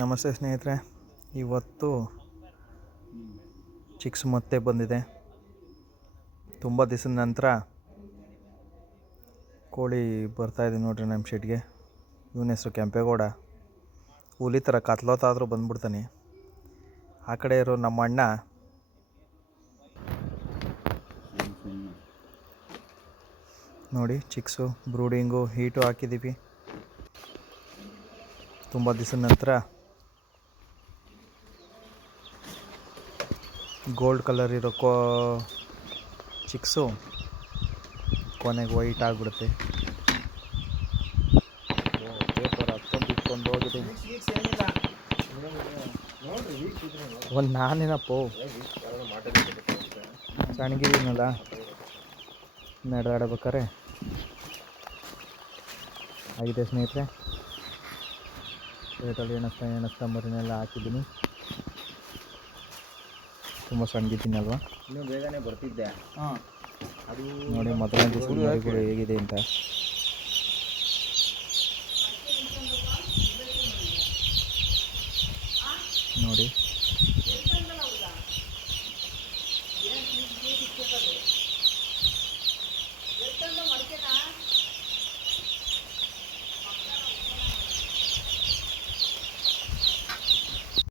ನಮಸ್ತೆ ಸ್ನೇಹಿತರೆ, ಇವತ್ತು ಚಿಕ್ಸ್ ಮತ್ತೆ ಬಂದಿದೆ. ತುಂಬ ದಿವಸದ ನಂತರ ಕೋಳಿ ಬರ್ತಾಯಿದೆ ನೋಡ್ರಿ ನಮ್ಮ ಶೆಡ್ಗೆ. ಇವನ ಹೆಸರು ಕೆಂಪೇಗೌಡ. ಹುಲಿ ಥರ ಕತ್ಲೋತಾದರೂ ಬಂದ್ಬಿಡ್ತಾನೆ. ಆ ಕಡೆ ಇರೋ ನಮ್ಮ ಅಣ್ಣ ನೋಡಿ, ಚಿಕ್ಸು ಬ್ರೂಡಿಂಗು ಹೀಟು ಹಾಕಿದ್ದೀವಿ. ತುಂಬ ದಿವಸದ ನಂತರ ಗೋಲ್ಡ್ ಕಲರ್ ಇರೋ ಚಿಕ್ಸು ಕೊನೆಗೆ ವೈಟ್ ಆಗಿಬಿಡುತ್ತೆ. ಪೇಪರ್ ಹತ್ಕೊಂಡು ಇಟ್ಕೊಂಡು ಹೋಗಿದೆ. ಒಂದು ನಾನೇನಪ್ಪೋ ಸಣ್ಣಗಿದ್ದೀನಲ್ಲ, ನಡೆದಾಡಬೇಕಾರೆ ಆಗಿದೆ ಸ್ನೇಹಿತರೆ. ರೇಟಲ್ಲಿ ಎಣಿಸ್ತಾ ಮರಿನೆಲ್ಲ ಹಾಕಿದ್ದೀನಿ. ತುಂಬ ಸಣ್ಣಗಿದ್ದೀನಲ್ವ, ಇನ್ನೂ ಬೇಗನೆ ಬರ್ತಿದ್ದೆ. ನೋಡಿ ಮೊದಲನೇ ದಿವಸ ಮರಿಗಳು ಹೇಗಿದೆ ಅಂತ. ನೋಡಿ